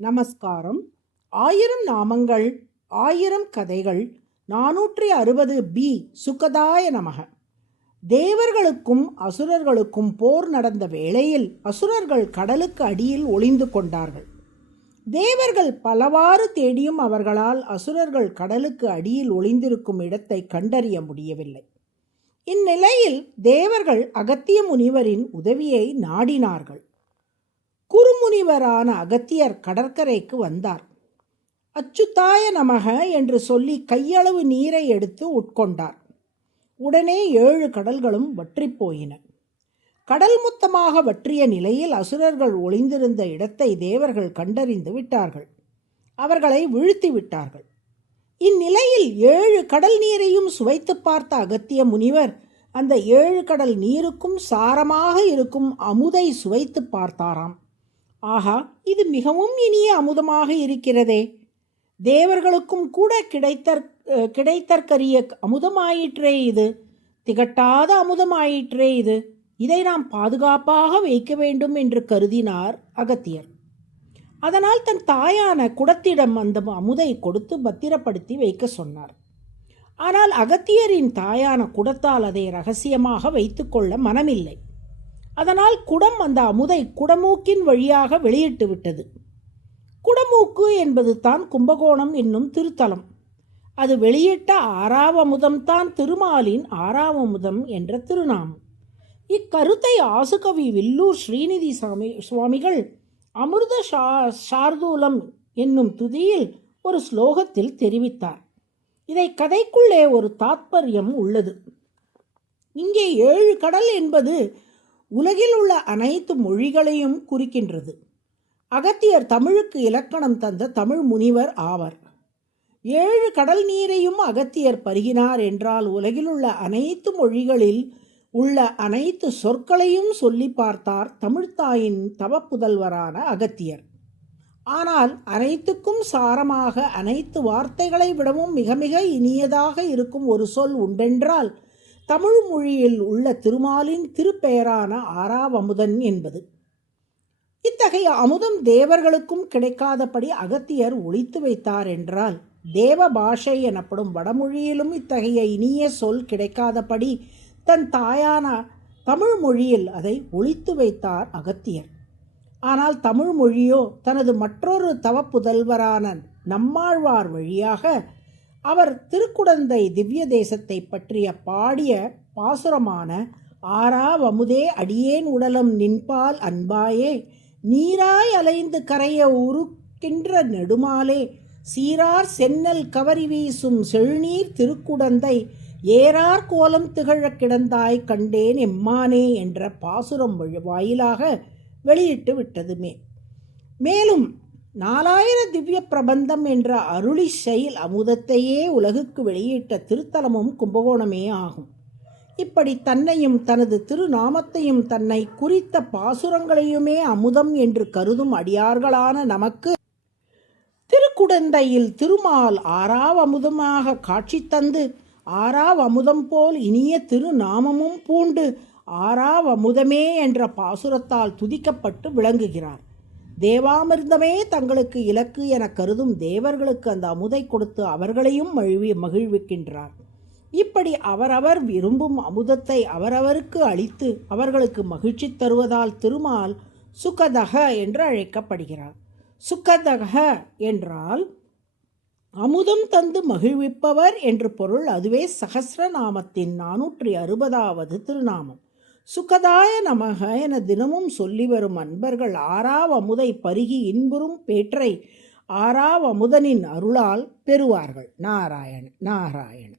நமஸ்காரம். 1000 நாமங்கள் 1000 கதைகள் 460 சுகதாய நமக. தேவர்களுக்கும் அசுரர்களுக்கும் போர் நடந்த வேளையில் அசுரர்கள் கடலுக்கு அடியில் ஒளிந்து கொண்டார்கள். தேவர்கள் பலவாறு தேடியும் அவர்களால் அசுரர்கள் கடலுக்கு அடியில் ஒளிந்திருக்கும் இடத்தை கண்டறிய முடியவில்லை. இந்நிலையில் தேவர்கள் அகத்திய முனிவரின் உதவியை நாடினார்கள். குருமுனிவரான அகத்தியர் கடற்கரைக்கு வந்தார். அச்சுத்தாய நமக என்று சொல்லி கையளவு நீரை எடுத்து உட்கொண்டார். உடனே 7 கடல்களும் வற்றிப் போயின. கடல் மொத்தமாக வற்றிய நிலையில் அசுரர்கள் ஒளிந்திருந்த இடத்தை தேவர்கள் கண்டறிந்து விட்டார்கள். அவர்களை வீழ்த்தி விட்டார்கள். இந்நிலையில் 7 கடல் நீரையும் சுவைத்து பார்த்த அகத்திய முனிவர் அந்த 7 கடல் நீருக்கும் சாரமாக இருக்கும் அமுதை சுவைத்து பார்த்தாராம். ஆஹா, இது மிகவும் இனிய அமுதமாக இருக்கிறதே! தேவர்களுக்கும் கூட கிடைத்தற்கரிய அமுதமாயிற்றே இது! திகட்டாத அமுதமாயிற்றே இது! இதை நாம் பாதுகாப்பாக வைக்க வேண்டும் என்று கருதினார் அகத்தியர். அதனால் தன் தாயான குடத்திடம் அந்த அமுதை கொடுத்து பத்திரப்படுத்தி வைக்க சொன்னார். ஆனால் அகத்தியரின் தாயான குடத்தால் அதை இரகசியமாக வைத்துக்கொள்ள மனமில்லை. அதனால் குடம் அந்த அமுதை குடமூக்கின் வழியாக வெளியிட்டு விட்டது. குடமூக்கு என்பது தான் கும்பகோணம் என்னும் திருத்தலம். அது வெளியிட்ட ஆறாவமுதம்தான் திருமாலின் ஆறாவமுதம் என்ற திருநாமம். இக்கருத்தை ஆசுகவி வில்லூர் ஸ்ரீநிதி சுவாமிகள் அமிர்த சார்தூலம் என்னும் துதியில் ஒரு ஸ்லோகத்தில் தெரிவித்தார். இதை கதைக்குள்ளே ஒரு தாத்பரியம் உள்ளது. இங்கே 7 கடல் என்பது உலகில் உள்ள அனைத்து மொழிகளையும் குறிக்கின்றது. அகத்தியர் தமிழுக்கு இலக்கணம் தந்த தமிழ் முனிவர் ஆவர். 7 கடல் நீரையும் அகத்தியர் பருகினார் என்றால் உலகில் உள்ள அனைத்து மொழிகளில் உள்ள அனைத்து சொற்களையும் சொல்லி பார்த்தார் தமிழ்த்தாயின் தவப்புதல்வரான அகத்தியர். ஆனால் அனைத்துக்கும் சாரமாக அனைத்து வார்த்தைகளை விடவும் மிக மிக இனியதாக இருக்கும் ஒரு சொல் உண்டென்றால் தமிழ் மொழியில் உள்ள திருமாலின் திருப்பெயரான ஆறாவமுதன் என்பது. இத்தகைய அமுதம் தேவர்களுக்கும் கிடைக்காதபடி அகத்தியர் ஒளித்து வைத்தார் என்றால் தேவ பாஷை எனப்படும் வடமொழியிலும் இத்தகைய இனிய சொல் கிடைக்காதபடி தன் தாயான தமிழ் மொழியில் அதை ஒளித்து வைத்தார் அகத்தியர். ஆனால் தமிழ் மொழியோ தனது மற்றொரு தவப்புதல்வரான நம்மாழ்வார் வழியாக அவர் திருக்குடந்தை திவ்ய தேசத்தை பற்றிய பாடிய பாசுரமான ஆறாவமுதே அடியேன் உடலம் நின்பால் அன்பாயே நீராய் அலைந்து கரைய உருக்கின்ற நெடுமாலே சீரார் சென்னல் கவரி வீசும் செழுநீர் திருக்குடந்தை ஏறார் கோலம் திகழ கிடந்தாய் கண்டேன் எம்மானே என்ற பாசுரம் வாயிலாக வெளியிட்டு விட்டதுமே. மேலும் 4000 திவ்ய பிரபந்தம் என்ற அருளி செயல் அமுதத்தையே உலகுக்கு வெளியிட்ட திருத்தலமும் கும்பகோணமே ஆகும். இப்படி தன்னையும் தனது திருநாமத்தையும் தன்னை குறித்த பாசுரங்களையுமே அமுதம் என்று கருதும் அடியார்களான நமக்கு திருக்குடந்தையில் திருமால் ஆறாவமுதமாக காட்சி தந்து ஆறாவமுதம் போல் இனிய திருநாமமும் பூண்டு ஆறாவமுதமே என்ற பாசுரத்தால் துதிக்கப்பட்டு விளங்குகிறார். தேவாமிர்தமே தங்களுக்கு இலக்கு என கருதும் தேவர்களுக்கு அந்த அமுதை கொடுத்து அவர்களையும் மகிழ்விக்கின்றார். இப்படி அவரவர் விரும்பும் அமுதத்தை அவரவருக்கு அளித்து அவர்களுக்கு மகிழ்ச்சி தருவதால் திருமால் சுகதக என்று அழைக்கப்படுகிறார். சுகதக என்றால் அமுதம் தந்து மகிழ்விப்பவர் என்று பொருள். அதுவே சகஸ்ரநாமத்தின் 460வது திருநாமம். சுகதாய நமக என தினமும் சொல்லி வரும் அன்பர்கள் ஆறாவமுதை பருகி இன்புறும் பேற்றை ஆறாவமுதனின் அருளால் பெறுவார்கள். நாராயண நாராயண.